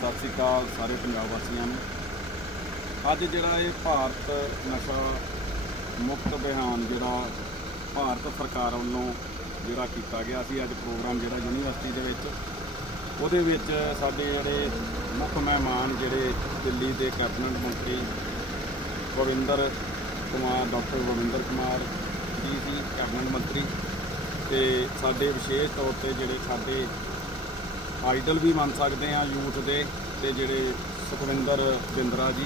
ਸਤਿ ਸ੍ਰੀ ਅਕਾਲ ਸਾਰੇ ਪੰਜਾਬ ਵਾਸੀਆਂ ਨੂੰ। ਅੱਜ ਜਿਹੜਾ ਇਹ ਭਾਰਤ ਨਸ਼ਾ ਮੁਕਤ ਅਭਿਆਨ ਜਿਹੜਾ ਭਾਰਤ ਸਰਕਾਰ ਵੱਲੋਂ ਜਿਹੜਾ ਕੀਤਾ ਗਿਆ ਸੀ, ਅੱਜ ਪ੍ਰੋਗਰਾਮ ਜਿਹੜਾ ਯੂਨੀਵਰਸਿਟੀ ਦੇ ਵਿੱਚ, ਉਹਦੇ ਵਿੱਚ ਸਾਡੇ ਜਿਹੜੇ ਮੁੱਖ ਮਹਿਮਾਨ ਜਿਹੜੇ ਦਿੱਲੀ ਦੇ ਕੈਬਨਿਟ ਮੰਤਰੀ ਗੋਵਿੰਦਰ ਕੁਮਾਰ, ਡਾਕਟਰ ਗੋਵਿੰਦਰ ਕੁਮਾਰ ਜੀ ਸੀ, ਕੈਬਨਿਟ ਮੰਤਰੀ ਤੇ ਸਾਡੇ ਵਿਸ਼ੇਸ਼ ਤੌਰ ਤੇ ਜਿਹੜੇ ਸਾਡੇ ਆਈਡਲ ਵੀ ਮੰਨ ਸਕਦੇ ਆ ਯੂਥ ਦੇ ਤੇ ਜਿਹੜੇ ਸੁਖਵਿੰਦਰ ਬਿੰਦਰਾ ਜੀ।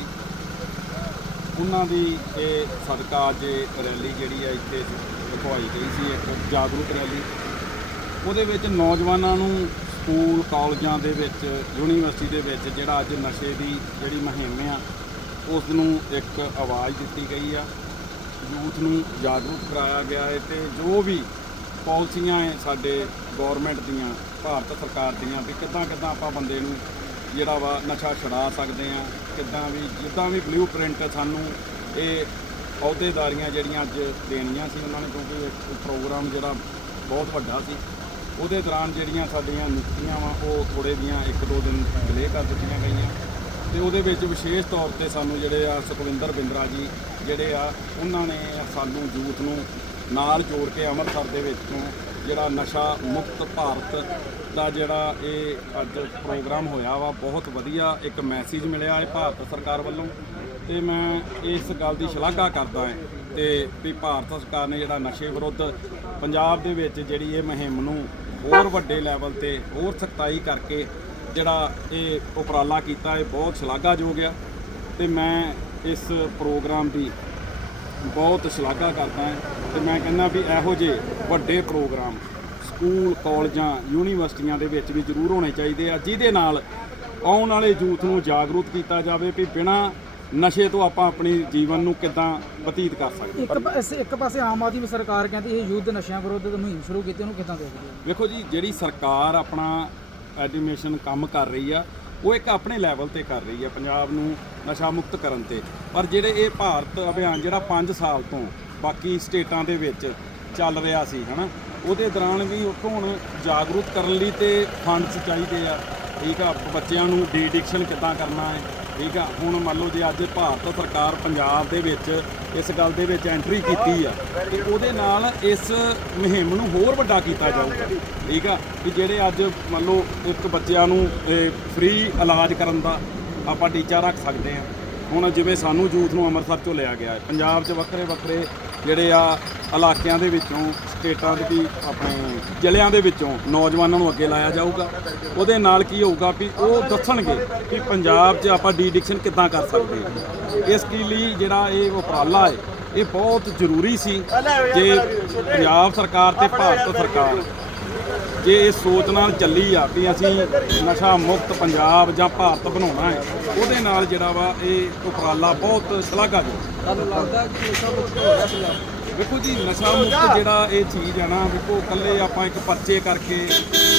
ਉਹਨਾਂ ਦੀ ਇਹ ਸਦਕਾ ਅੱਜ ਇਹ ਰੈਲੀ ਜਿਹੜੀ ਆ ਇੱਥੇ ਰਖਵਾਈ ਗਈ ਸੀ, ਇੱਕ ਜਾਗਰੂਕ ਰੈਲੀ। ਉਹਦੇ ਵਿੱਚ ਨੌਜਵਾਨਾਂ ਨੂੰ ਸਕੂਲ, ਕਾਲਜਾਂ ਦੇ ਵਿੱਚ, ਯੂਨੀਵਰਸਿਟੀ ਦੇ ਵਿੱਚ ਜਿਹੜਾ ਅੱਜ ਨਸ਼ੇ ਦੀ ਜਿਹੜੀ ਮੁਹਿੰਮ ਆ ਉਸ ਨੂੰ ਇੱਕ ਆਵਾਜ਼ ਦਿੱਤੀ ਗਈ ਆ। ਯੂਥ ਨੂੰ ਜਾਗਰੂਕ ਕਰਾਇਆ ਗਿਆ ਹੈ ਤੇ ਜੋ ਵੀ ਪਾਲਿਸੀਆਂ ਹੈ ਸਾਡੇ ਗਵਰਨਮੈਂਟ ਦੀਆਂ ਭਾਰਤ ਸਰਕਾਰ ਦੀਆਂ ਵੀ ਕਿੱਦਾਂ ਕਿੱਦਾਂ ਆਪਾਂ ਬੰਦੇ ਨੂੰ ਜਿਹੜਾ ਵਾ ਨਸ਼ਾ ਛੁਡਾ ਸਕਦੇ ਆ ਕਿੱਦਾਂ ਵੀ, ਜਿੱਦਾਂ ਵੀ ਬਲੂ ਪ੍ਰਿੰਟ ਸਾਨੂੰ ਇਹ ਅਹੁਦੇਦਾਰੀਆਂ ਜਿਹੜੀਆਂ ਅੱਜ ਦੇਣੀਆਂ ਸੀ ਉਹਨਾਂ ਨੇ, ਕਿਉਂਕਿ ਇੱਕ ਪ੍ਰੋਗਰਾਮ ਜਿਹੜਾ ਬਹੁਤ ਵੱਡਾ ਸੀ, ਉਹਦੇ ਦੌਰਾਨ ਜਿਹੜੀਆਂ ਸਾਡੀਆਂ ਨੀਤੀਆਂ ਵਾ, ਉਹ ਥੋੜੇ ਦੀਆਂ ਇੱਕ ਦੋ ਦਿਨ ਡਿਲੇ ਕਰ ਦਿੱਤੀਆਂ ਗਈਆਂ। ਤੇ ਉਹਦੇ ਵਿੱਚ ਵਿਸ਼ੇਸ਼ ਤੌਰ ਤੇ ਸਾਨੂੰ ਜਿਹੜੇ ਆ ਸੁਖਵਿੰਦਰ ਬਿੰਦਰਾ ਜੀ ਜਿਹੜੇ ਆ, ਉਹਨਾਂ ਨੇ ਸਾਨੂੰ ਯੂਥ ਨੂੰ ਨਾਲ ਜੋੜ ਕੇ ਅੰਮ੍ਰਿਤਸਰ ਦੇ ਵਿੱਚੋਂ ਜਿਹੜਾ ਨਸ਼ਾ ਮੁਕਤ ਭਾਰਤ ਦਾ ਜਿਹੜਾ ਇਹ ਅੱਜ ਪ੍ਰੋਗਰਾਮ ਹੋਇਆ ਵਾ, ਬਹੁਤ ਵਧੀਆ ਇੱਕ ਮੈਸੇਜ ਮਿਲਿਆ ਹੈ ਭਾਰਤ ਸਰਕਾਰ ਵੱਲੋਂ। ਤੇ ਮੈਂ ਇਸ ਗੱਲ ਦੀ ਸ਼ਲਾਘਾ ਕਰਦਾ ਹਾਂ ਤੇ ਵੀ ਭਾਰਤ ਸਰਕਾਰ ਨੇ ਜਿਹੜਾ ਨਸ਼ੇ ਵਿਰੁੱਧ ਪੰਜਾਬ ਦੇ ਵਿੱਚ ਜਿਹੜੀ ਇਹ ਮੁਹਿੰਮ ਨੂੰ ਹੋਰ ਵੱਡੇ ਲੈਵਲ ਤੇ ਹੋਰ ਸਖਤਾਈ ਕਰਕੇ ਜਿਹੜਾ ਇਹ ਉਪਰਾਲਾ ਕੀਤਾ, ਇਹ ਬਹੁਤ ਸ਼ਲਾਘਾਯੋਗ ਆ। ਤੇ ਮੈਂ ਇਸ ਪ੍ਰੋਗਰਾਮ ਦੀ ਬਹੁਤ ਸ਼ਲਾਘਾ ਕਰਦਾ ਹਾਂ ਤੇ ਮੈਂ ਕਹਿੰਦਾ ਵੀ ਇਹੋ ਜਿਹੇ ਵੱਡੇ ਪ੍ਰੋਗਰਾਮ ਸਕੂਲ ਕਾਲਜਾਂ ਯੂਨੀਵਰਸਿਟੀਆਂ ਦੇ ਵਿੱਚ ਵੀ ਜ਼ਰੂਰ ਹੋਣੇ ਚਾਹੀਦੇ ਆ ਜਿਹਦੇ ਨਾਲ ਆਉਣ ਵਾਲੇ ਯੂਥ ਨੂੰ ਜਾਗਰੂਕ ਕੀਤਾ ਜਾਵੇ ਵੀ ਬਿਨਾਂ ਨਸ਼ੇ ਤੋਂ ਆਪਾਂ ਆਪਣੀ ਜੀਵਨ ਨੂੰ ਕਿੱਦਾਂ ਬਤੀਤ ਕਰ ਸਕਦੇ ਇੱਕ ਪਾਸੇ ਇੱਕ ਪਾਸੇ ਆਮ ਆਦਮੀ ਸਰਕਾਰ ਕਹਿੰਦੀ ਇਹ ਯੁੱਧ ਨਸ਼ਿਆਂ ਵਿਰੁੱਧ ਮੁਹਿੰਮ ਸ਼ੁਰੂ ਕੀਤੀ ਉਹਨੂੰ ਕਿਦਾਂ ਦੇਖਦੇ ਹੋ? ਵੇਖੋ ਜੀ ਜਿਹੜੀ ਸਰਕਾਰ ਆਪਣਾ ਐਡੀਮਿਸ਼ਨ ਕੰਮ ਕਰ ਰਹੀ ਆ ਉਹ ਇੱਕ ਆਪਣੇ ਲੈਵਲ ਤੇ ਕਰ ਰਹੀ ਹੈ, ਪੰਜਾਬ ਨੂੰ ਨਸ਼ਾ ਮੁਕਤ ਕਰਨ ਤੇ। ਪਰ ਜਿਹੜੇ ਇਹ ਭਾਰਤ ਅਭਿਆਨ ਜਿਹੜਾ 5 ਸਾਲ ਤੋਂ ਬਾਕੀ ਸਟੇਟਾਂ ਦੇ ਵਿੱਚ ਚੱਲ ਰਿਹਾ ਸੀ, ਹਨਾ, ਉਹਦੇ ਦੌਰਾਨ ਵੀ ਉੱਥੋਂ ਹੁਣ ਜਾਗਰੂਕ ਕਰਨ ਲਈ ਤੇ ਫੰਡਸ ਚਾਹੀਦੇ ਆ। ਠੀਕ ਆ ਬੱਚਿਆਂ ਨੂੰ ਡੀ ਐਡਿਕਸ਼ਨ ਕਿੱਦਾਂ ਕਰਨਾ ਹੈ, ਠੀਕ ਆ। ਹੁਣ ਮੰਨ ਲਓ ਜੇ ਅੱਜ ਭਾਰਤ ਸਰਕਾਰ ਪੰਜਾਬ ਦੇ ਵਿੱਚ ਇਸ ਗੱਲ ਦੇ ਵਿੱਚ ਐਂਟਰੀ ਕੀਤੀ ਆ, ਤੇ ਉਹਦੇ ਨਾਲ ਇਸ ਮੁਹਿੰਮ ਨੂੰ ਹੋਰ ਵੱਡਾ ਕੀਤਾ ਜਾਊਗਾ, ਠੀਕ ਆ। ਕਿ ਜਿਹੜੇ ਅੱਜ ਮੰਨ ਲਓ ਇੱਕ ਬੱਚਿਆਂ ਨੂੰ ਫ੍ਰੀ ਇਲਾਜ ਕਰਨ ਦਾ ਆਪਾਂ ਟੀਚਾ ਰੱਖ ਸਕਦੇ ਆ। ਹੁਣ ਜਿਵੇਂ ਸਾਨੂੰ ਯੂਥ ਨੂੰ ਅੰਮ੍ਰਿਤਸਰ ਚੋਂ ਲਿਆ ਗਿਆ ਹੈ, ਪੰਜਾਬ 'ਚ ਵੱਖਰੇ ਵੱਖਰੇ ਜਿਹੜੇ ਆ ਇਲਾਕਿਆਂ ਦੇ ਵਿੱਚੋਂ, ਸਟੇਟਾਂ ਦੇ ਵੀ ਆਪਣੇ ਜ਼ਿਲ੍ਹਿਆਂ ਦੇ ਵਿੱਚੋਂ ਨੌਜਵਾਨਾਂ ਨੂੰ ਅੱਗੇ ਲਾਇਆ ਜਾਊਗਾ। ਉਹਦੇ ਨਾਲ ਕੀ ਹੋਊਗਾ ਵੀ ਉਹ ਦੱਸਣਗੇ ਕਿ ਪੰਜਾਬ 'ਚ ਆਪਾਂ ਡੀਡਿਕਸ਼ਨ ਕਿੱਦਾਂ ਕਰ ਸਕਦੇ ਹਾਂ। ਇਸ ਲਈ ਜਿਹੜਾ ਇਹ ਉਪਰਾਲਾ ਹੈ, ਇਹ ਬਹੁਤ ਜ਼ਰੂਰੀ ਸੀ ਜੇ ਪੰਜਾਬ ਸਰਕਾਰ ਤੇ ਭਾਰਤ ਸਰਕਾਰ ਜੇ ਇਹ ਸੋਚ ਨਾਲ ਚੱਲੀ ਆ ਵੀ ਅਸੀਂ ਨਸ਼ਾ ਮੁਕਤ ਪੰਜਾਬ ਜਾਂ ਭਾਰਤ ਬਣਾਉਣਾ ਹੈ, ਉਹਦੇ ਨਾਲ ਜਿਹੜਾ ਵਾ ਇਹ ਉਪਰਾਲਾ ਬਹੁਤ ਸ਼ਲਾਘਾਯੋਗ ਤੁਹਾਨੂੰ ਲੱਗਦਾ ਕਿ ਨਸ਼ਾ ਮੁਕਤ ਹੋ। ਰਿਹਾ ਪੰਜਾਬ ਵੇਖੋ ਜੀ, ਨਸ਼ਾ ਮੁਕਤ ਜਿਹੜਾ ਇਹ ਚੀਜ਼ ਆ ਨਾ, ਵੇਖੋ, ਇਕੱਲੇ ਆਪਾਂ ਇੱਕ ਪਰਚੇ ਕਰਕੇ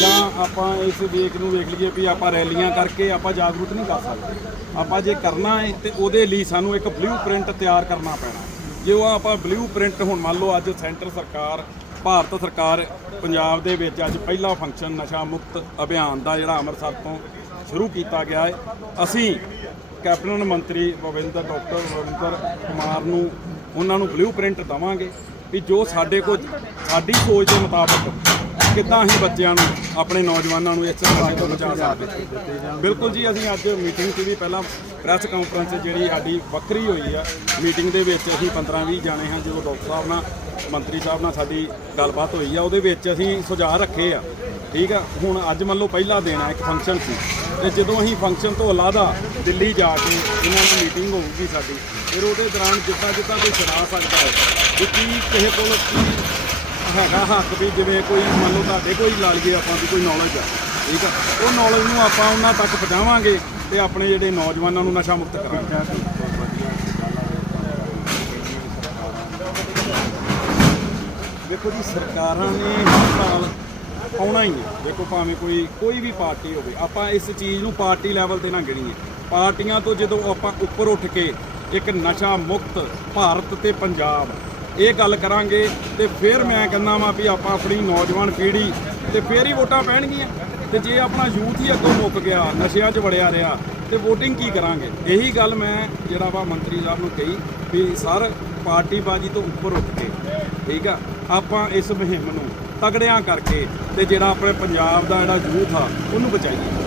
ਜਾਂ ਆਪਾਂ ਇਸ ਵੇਖ ਨੂੰ ਵੇਖ ਲਈਏ ਵੀ ਆਪਾਂ ਰੈਲੀਆਂ ਕਰਕੇ ਆਪਾਂ ਜਾਗਰੂਕ ਨਹੀਂ ਕਰ ਸਕਦੇ। ਆਪਾਂ ਜੇ ਕਰਨਾ ਹੈ ਤੇ ਉਹਦੇ ਲਈ ਸਾਨੂੰ ਇੱਕ ਬਲੂ ਪ੍ਰਿੰਟ ਤਿਆਰ ਕਰਨਾ ਪੈਣਾ। ਜੇ ਉਹ ਆਪਾਂ ਬਲੂ ਪ੍ਰਿੰਟ ਹੁਣ ਮੰਨ ਲਓ ਅੱਜ ਸੈਂਟਰ ਸਰਕਾਰ, ਭਾਰਤ ਸਰਕਾਰ ਪੰਜਾਬ ਦੇ ਵਿੱਚ ਅੱਜ ਪਹਿਲਾ ਫੰਕਸ਼ਨ ਨਸ਼ਾ ਮੁਕਤ ਅਭਿਆਨ ਦਾ ਜਿਹੜਾ ਅੰਮ੍ਰਿਤਸਰ ਤੋਂ ਸ਼ੁਰੂ ਕੀਤਾ ਗਿਆ ਹੈ ਅਸੀਂ ਕੈਬਨਿਟ ਮੰਤਰੀ ਗੋਬਿੰਦਰ ਡਾਕਟਰ ਗੋਬਿੰਦਰ ਕੁਮਾਰ ਨੂੰ ਉਹਨਾਂ ਨੂੰ ਬਲੂ ਪ੍ਰਿੰਟ ਦਵਾਂਗੇ ਵੀ ਜੋ ਸਾਡੇ ਕੋਲ ਸਾਡੀ ਸੋਚ ਦੇ ਮੁਤਾਬਕ ਕਿੱਦਾਂ ਅਸੀਂ ਬੱਚਿਆਂ ਨੂੰ, ਆਪਣੇ ਨੌਜਵਾਨਾਂ ਨੂੰ ਇਸ ਨਸ਼ੇ ਤੋਂ ਬਚਾ ਸਕਦੇ ਬਿਲਕੁਲ ਜੀ, ਅਸੀਂ ਅੱਜ ਮੀਟਿੰਗ 'ਚ ਵੀ ਪਹਿਲਾਂ ਪ੍ਰੈਸ ਕਾਨਫਰੰਸ ਜਿਹੜੀ ਸਾਡੀ ਵੱਖਰੀ ਹੋਈ ਆ ਮੀਟਿੰਗ ਦੇ ਵਿੱਚ ਅਸੀਂ 15-20 ਜਾਣੇ ਹਾਂ ਜੋ ਡਾਕਟਰ ਸਾਹਿਬ ਨਾਲ, ਮੰਤਰੀ ਸਾਹਿਬ ਨਾਲ ਸਾਡੀ ਗੱਲਬਾਤ ਹੋਈ ਆ, ਉਹਦੇ ਵਿੱਚ ਅਸੀਂ ਸੁਝਾਅ ਰੱਖੇ ਆ। ਠੀਕ ਆ? ਹੁਣ ਅੱਜ ਮੰਨ ਲਓ ਪਹਿਲਾ ਦਿਨ ਆ, ਇੱਕ ਫੰਕਸ਼ਨ ਸੀ। ਤੇ ਜਦੋਂ ਅਸੀਂ ਫੰਕਸ਼ਨ ਤੋਂ ਇਲਾਵਾ ਦਿੱਲੀ ਜਾ ਕੇ, ਇਹਨਾਂ ਨਾਲ ਮੀਟਿੰਗ ਹੋਊਗੀ ਸਾਡੀ ਫਿਰ ਉਹਦੇ ਦੌਰਾਨ ਜਿੱਦਾਂ ਜਿੱਦਾਂ ਕੋਈ ਸੁਣਾ ਸਕਦਾ ਹੈ ਵੀ ਕੀ ਕਿਸੇ ਕੋਲ ਕੀ ਹੈਗਾ ਹੱਕ ਵੀ ਜਿਵੇਂ ਕੋਈ ਮੰਨ ਲਓ ਤੁਹਾਡੇ ਕੋਈ ਲਾ ਲਈਏ ਆਪਾਂ ਦੀ ਕੋਈ ਨੌਲੇਜ ਆ, ਠੀਕ ਆ? ਉਹ ਨੌਲੇਜ ਨੂੰ ਆਪਾਂ ਉਹਨਾਂ ਤੱਕ ਪਹੁੰਚਾਵਾਂਗੇ ਤੇ ਆਪਣੇ ਜਿਹੜੇ ਨੌਜਵਾਨਾਂ ਨੂੰ ਨਸ਼ਾ ਮੁਕਤ ਕਰਾਂਗੇ। ਦੇਖੋ ਜੀ, ਸਰਕਾਰਾਂ ਨੇ ਹਰ ਆਉਣਾ ਹੀ ਹੈ। ਦੇਖੋ ਭਾਵੇਂ ਕੋਈ ਕੋਈ ਵੀ ਪਾਰਟੀ ਹੋਵੇ, ਆਪਾਂ ਇਸ ਚੀਜ਼ ਨੂੰ ਪਾਰਟੀ ਲੈਵਲ ਤੇ ਨਾ ਗਿਣੀਏ। ਪਾਰਟੀਆਂ ਤੋਂ ਜਦੋਂ ਆਪਾਂ ਉੱਪਰ ਉੱਠ ਕੇ ਇੱਕ ਨਸ਼ਾ ਮੁਕਤ ਭਾਰਤ ਤੇ ਪੰਜਾਬ। ਇਹ ਗੱਲ ਕਰਾਂਗੇ ਤੇ ਫਿਰ ਮੈਂ ਕਹਿੰਦਾ ਵਾਂ ਵੀ ਆਪਾਂ ਆਪਣੀ ਨੌਜਵਾਨ ਪੀੜ੍ਹੀ ਤੇ ਫੇਰ ਹੀ ਵੋਟਾਂ ਪੈਣਗੀਆਂ। ਤੇ ਜੇ ਆਪਣਾ ਯੂਥ ਹੀ ਅੱਗੋਂ ਮੁੱਕ ਗਿਆ, ਨਸ਼ਿਆਂ 'ਚ ਵੜਿਆ ਰਿਹਾ, ਤੇ ਵੋਟਿੰਗ ਕੀ ਕਰਾਂਗੇ? ਇਹੀ ਗੱਲ ਮੈਂ ਜਿਹੜਾ ਵਾ ਮੰਤਰੀ ਸਾਹਿਬ ਨੂੰ ਕਹੀ ਵੀ ਸਰ, ਪਾਰਟੀਬਾਜ਼ੀ ਤੋਂ ਉੱਪਰ ਉੱਠ ਕੇ, ਠੀਕ ਆ? ਆਪਾਂ ਇਸ ਮੁਹਿੰਮ ਨੂੰ ਤਗੜਿਆਂ ਕਰਕੇ ਤੇ ਜਿਹੜਾ ਆਪਣੇ ਪੰਜਾਬ ਦਾ ਜਿਹੜਾ ਯੂਥ ਆ, ਉਹਨੂੰ ਬਚਾਈਏ।